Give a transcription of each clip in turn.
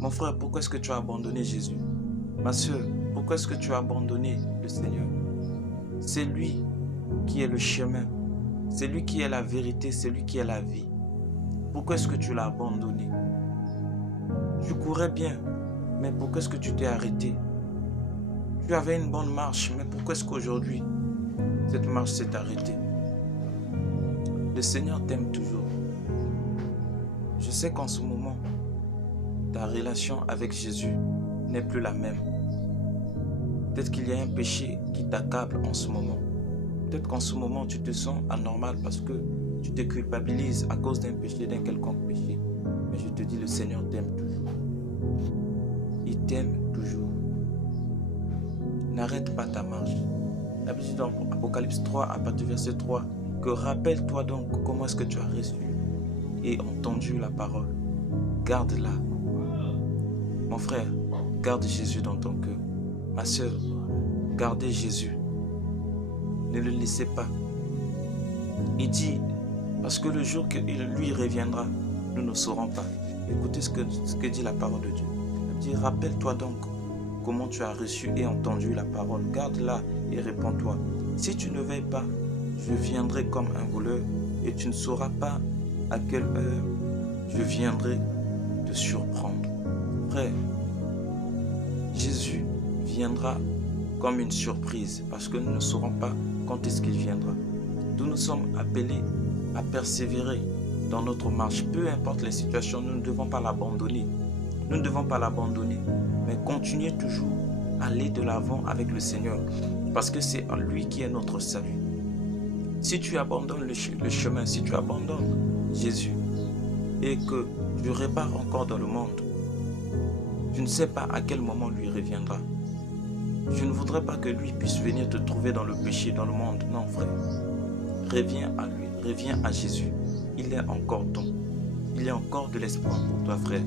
Mon frère, pourquoi est-ce que tu as abandonné Jésus? Ma soeur, pourquoi est-ce que tu as abandonné le Seigneur? C'est lui qui est le chemin. C'est lui qui est la vérité, c'est lui qui est la vie. Pourquoi est-ce que tu l'as abandonné? Tu courais bien, mais pourquoi est-ce que tu t'es arrêté? Tu avais une bonne marche, mais pourquoi est-ce qu'aujourd'hui, cette marche s'est arrêtée? Le Seigneur t'aime toujours. Je sais qu'en ce moment, ta relation avec Jésus n'est plus la même. Peut-être qu'il y a un péché qui t'accable en ce moment. Peut-être qu'en ce moment, tu te sens anormal parce que tu te culpabilises à cause d'un péché, d'un quelconque péché. Mais je te dis, le Seigneur t'aime toujours. Il t'aime toujours. N'arrête pas ta marche. La Bible dit dans Apocalypse 3, à partir du verset 3, que rappelle-toi donc comment est-ce que tu as reçu et entendu la parole. Garde-la. Mon frère, garde Jésus dans ton cœur. Ma soeur, gardez Jésus. Ne le laissez pas. Il dit, parce que le jour que lui reviendra, nous ne saurons pas. Écoutez ce que dit la parole de Dieu. Il dit, rappelle-toi donc comment tu as reçu et entendu la parole. Garde-la et réponds-toi. Si tu ne veilles pas, je viendrai comme un voleur et tu ne sauras pas à quelle heure je viendrai te surprendre. Frère, Jésus viendra comme une surprise parce que nous ne saurons pas quand est-ce qu'il viendra. Nous sommes appelés à persévérer dans notre marche. Peu importe les situations, nous ne devons pas l'abandonner. Nous ne devons pas l'abandonner, mais continuer toujours à aller de l'avant avec le Seigneur parce que c'est en lui qui est notre salut. Si tu abandonnes le chemin, si tu abandonnes Jésus et que tu repars encore dans le monde, tu ne sais pas à quel moment lui reviendra. Je ne voudrais pas que lui puisse venir te trouver dans le péché, dans le monde. Non, frère. Reviens à lui, reviens à Jésus. Il est encore ton. Il y a encore de l'espoir pour toi, frère.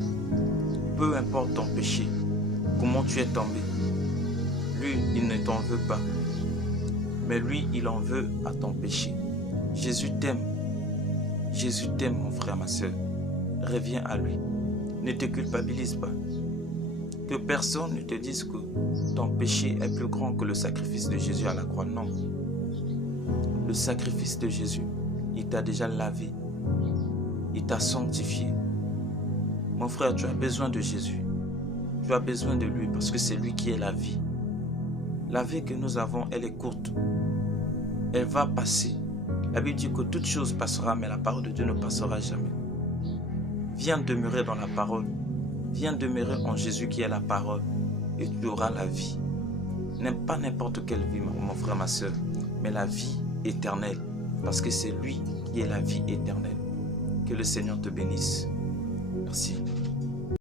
Peu importe ton péché, comment tu es tombé. Lui, il ne t'en veut pas. Mais lui, il en veut à ton péché. Jésus t'aime. Jésus t'aime, mon frère, ma soeur. Reviens à lui. Ne te culpabilise pas. Que personne ne te dise que ton péché est plus grand que le sacrifice de Jésus à la croix. Non. Le sacrifice de Jésus, il t'a déjà lavé. Il t'a sanctifié. Mon frère, tu as besoin de Jésus. Tu as besoin de lui parce que c'est lui qui est la vie. La vie que nous avons, elle est courte. Elle va passer. La Bible dit que toute chose passera, mais la parole de Dieu ne passera jamais. Viens demeurer dans la parole. Viens demeurer en Jésus qui est la parole et tu auras la vie. N'aime pas n'importe quelle vie, mon frère, ma soeur, mais la vie éternelle, parce que c'est lui qui est la vie éternelle. Que le Seigneur te bénisse. Merci.